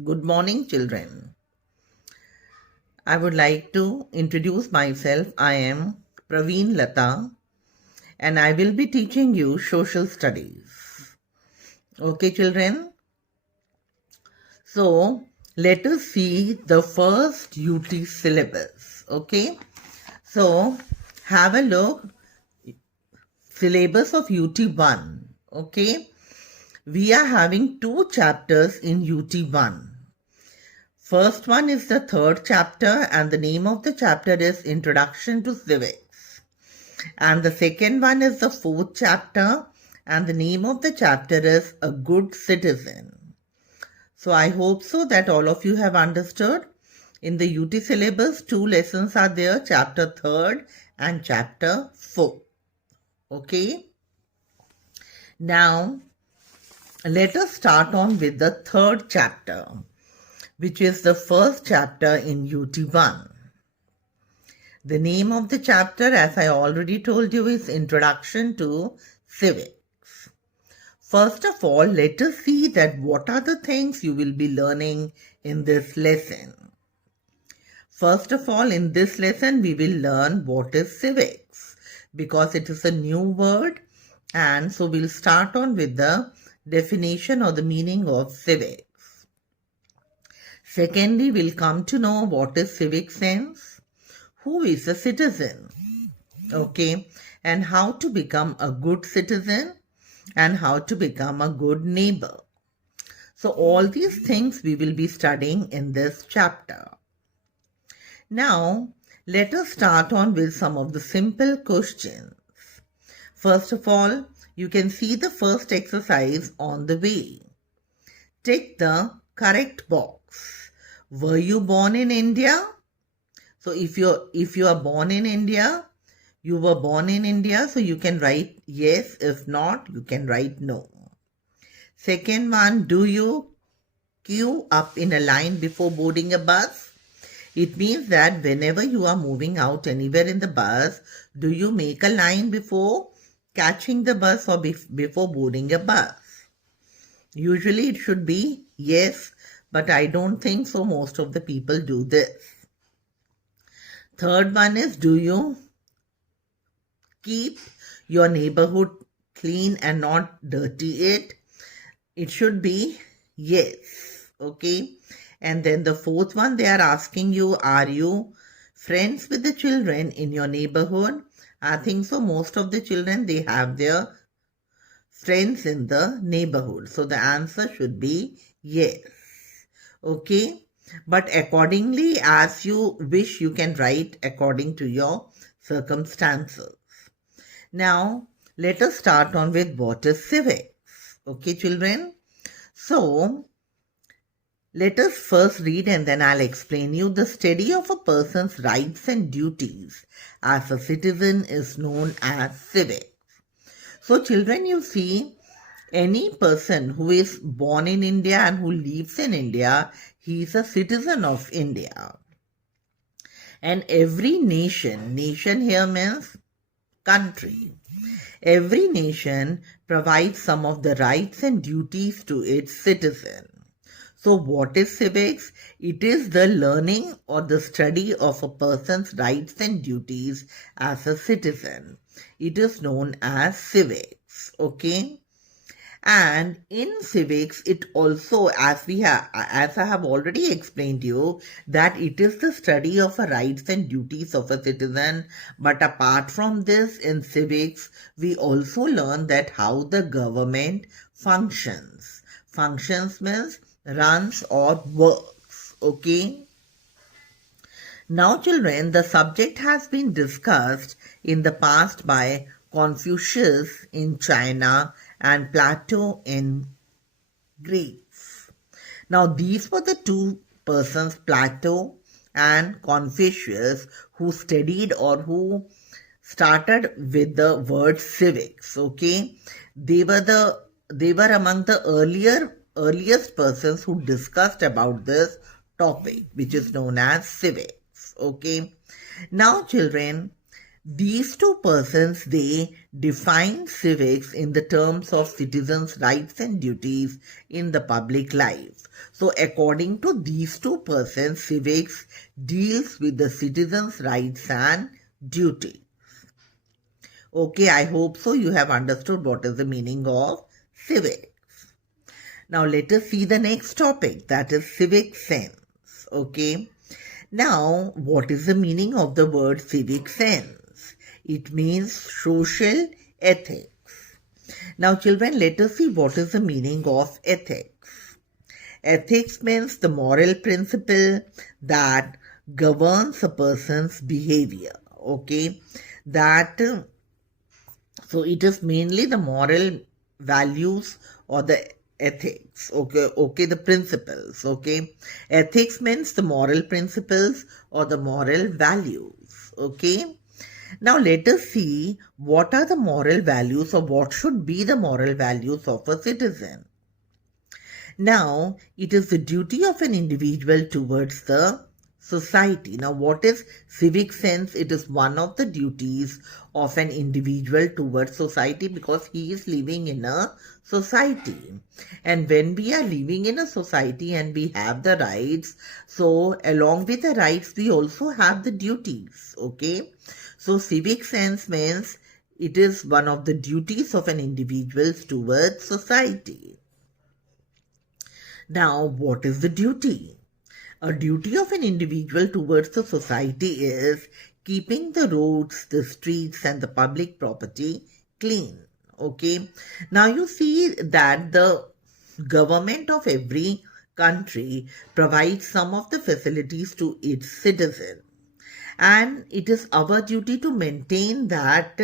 Good morning, children. I would like to introduce myself. I am Praveen Lata and I will be teaching you social studies. Okay, children? So, let us see the first UT syllabus. Okay? So, have a look. Syllabus of UT1. Okay? We are having two chapters in UT1. First one is the third chapter, and the name of the chapter is Introduction to Civics. And the second one is the fourth chapter, and the name of the chapter is A Good Citizen. So I hope so that all of you have understood. In the UT syllabus, two lessons are there, chapter 3rd and chapter 4. Okay. Now, let us start on with the third chapter, which is the first chapter in UT1. The name of the chapter, as I already told you, is Introduction to Civics. First of all, let us see that what are the things you will be learning in this lesson. First of all, in this lesson, we will learn what is civics, because it is a new word, and so we'll start on with the definition or the meaning of civics. Secondly, we'll come to know what is civic sense, who is a citizen, okay, and how to become a good citizen and how to become a good neighbor. So all these things we will be studying in this chapter. Now, let us start on with some of the simple questions. First of all, you can see the first exercise on the way. Tick the correct box. Were you born in India? So if you are born in India, you were born in India, so you can write yes. If not, you can write no. Second one, do you queue up in a line before boarding a bus? It means that whenever you are moving out anywhere in the bus, do you make a line before catching the bus or before boarding a bus? Usually it should be yes, but I don't think so. Most of the people do this. Third one is, do you keep your neighborhood clean and not dirty it? It should be yes. Okay. And then the fourth one, they are asking you, are you friends with the children in your neighborhood? I think so. Most of the children, they have their friends in the neighborhood. So the answer should be yes. Okay. But accordingly, as you wish, you can write according to your circumstances. Now, let us start on with what is civics. Okay, children? So, let us first read and then I'll explain you. The study of a person's rights and duties as a citizen is known as civics. So, children, you see, any person who is born in India and who lives in India, he is a citizen of India. And every nation here means country. Every nation provides some of the rights and duties to its citizen. So what is civics? It is the learning or the study of a person's rights and duties as a citizen. It is known as civics. Okay? And in civics, it also, as I have already explained to you, that it is the study of the rights and duties of a citizen. But apart from this, in civics, we also learn that how the government functions. Functions means runs or works. Okay. Now, children, the subject has been discussed in the past by Confucius in China and Plato in Greece. Now, these were the two persons, Plato and Confucius, who studied or who started with the word civics. Okay, they were among the earliest persons who discussed about this topic, which is known as civics. Okay, now, children, These two persons, they define civics in the terms of citizens' rights and duties in the public life. So according to these two persons, civics deals with the citizens' rights and duty. Okay, I hope so you have understood what is the meaning of civics. Now let us see the next topic, that is civic sense. Okay. Now, what is the meaning of the word civic sense? It means social ethics. Now, children, let us see what is the meaning of ethics. Ethics means the moral principle that governs a person's behavior. Okay, so it is mainly the moral values or the ethics. Okay, the principles. Okay, ethics means the moral principles or the moral values. Okay. Now let us see what are the moral values or what should be the moral values of a citizen. Now, it is the duty of an individual towards the society. Now, what is civic sense? It is one of the duties of an individual towards society because he is living in a society. And when we are living in a society and we have the rights, so along with the rights, we also have the duties. Okay. So, civic sense means it is one of the duties of an individual towards society. Now, what is the duty? A duty of an individual towards the society is keeping the roads, the streets, and the public property clean. Okay. Now, you see that the government of every country provides some of the facilities to its citizens. And it is our duty to maintain that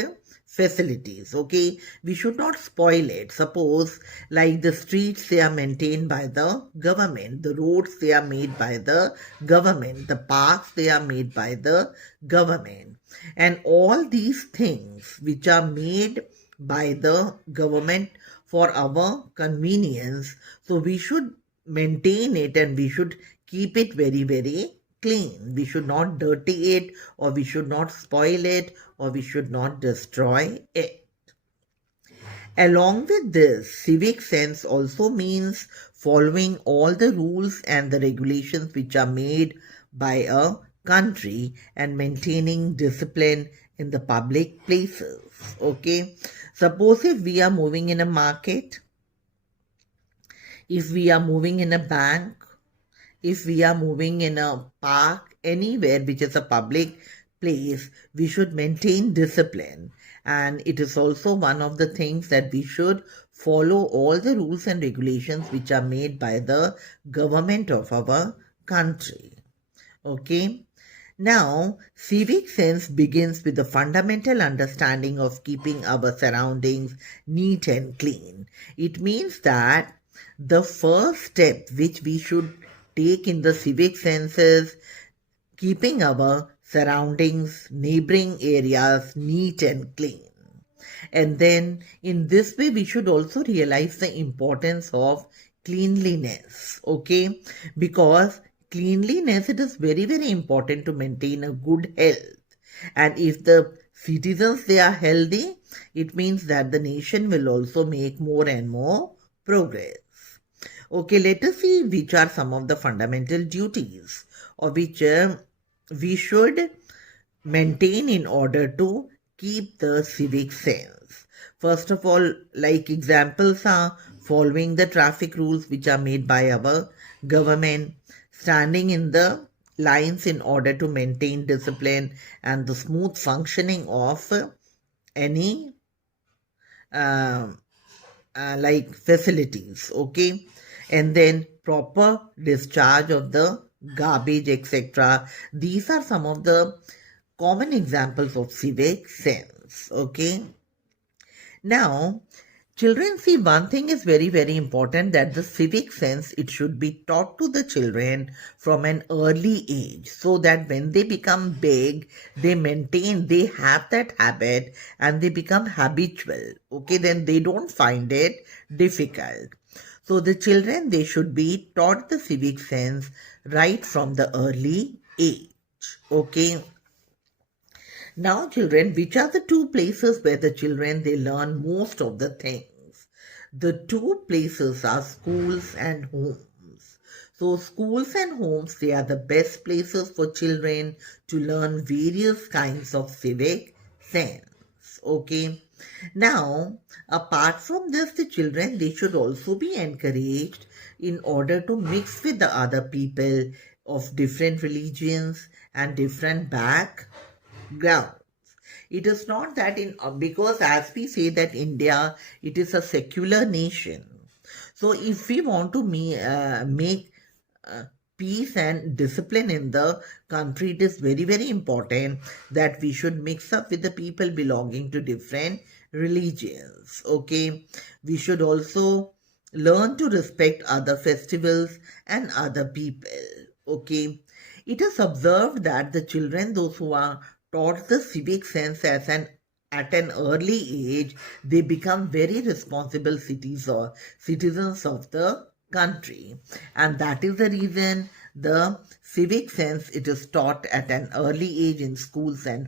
facilities. Okay, we should not spoil it. Suppose like the streets, they are maintained by the government, the roads, they are made by the government, the parks, they are made by the government, and all these things which are made by the government for our convenience, so we should maintain it and we should keep it very, very clean. We should not dirty it, or we should not spoil it, or we should not destroy it. Along with this, civic sense also means following all the rules and the regulations which are made by a country and maintaining discipline in the public places. Okay, suppose if we are moving in a market, if we are moving in a bank, if we are moving in a park, anywhere which is a public place, we should maintain discipline. And it is also one of the things that we should follow all the rules and regulations which are made by the government of our country. Okay. Now, civic sense begins with the fundamental understanding of keeping our surroundings neat and clean. It means that the first step which we should take in the civic sense is keeping our surroundings, neighboring areas neat and clean. And then in this way, we should also realize the importance of cleanliness. Okay, because cleanliness, it is very, very important to maintain a good health. And if the citizens, they are healthy, it means that the nation will also make more and more progress. Okay, let us see which are some of the fundamental duties or which we should maintain in order to keep the civic sense. First of all, like examples are following the traffic rules which are made by our government, standing in the lines in order to maintain discipline and the smooth functioning of any like facilities. Okay, and then proper discharge of the garbage, etc. These are some of the common examples of civic sense. Okay. Now, children, see, one thing is very, very important, that the civic sense, it should be taught to the children from an early age, so that when they become big, they have that habit and they become habitual. Okay, then they don't find it difficult. So the children, they should be taught the civic sense right from the early age. Okay. Now, children, which are the two places where the children they learn most of the things? The two places are schools and homes. So, schools and homes they are the best places for children to learn various kinds of civic sense. Okay. Now, apart from this, the children they should also be encouraged in order to mix with the other people of different religions and different backgrounds. It is not that because as we say that India, it is a secular nation. So if we want to make uh, peace and discipline in the country, it is very, very important that we should mix up with the people belonging to different religions. Okay. We should also learn to respect other festivals and other people. Okay. It is observed that the children, those who are taught the civic sense at an early age, they become very responsible citizens of the country. And that is the reason the civic sense it is taught at an early age in schools and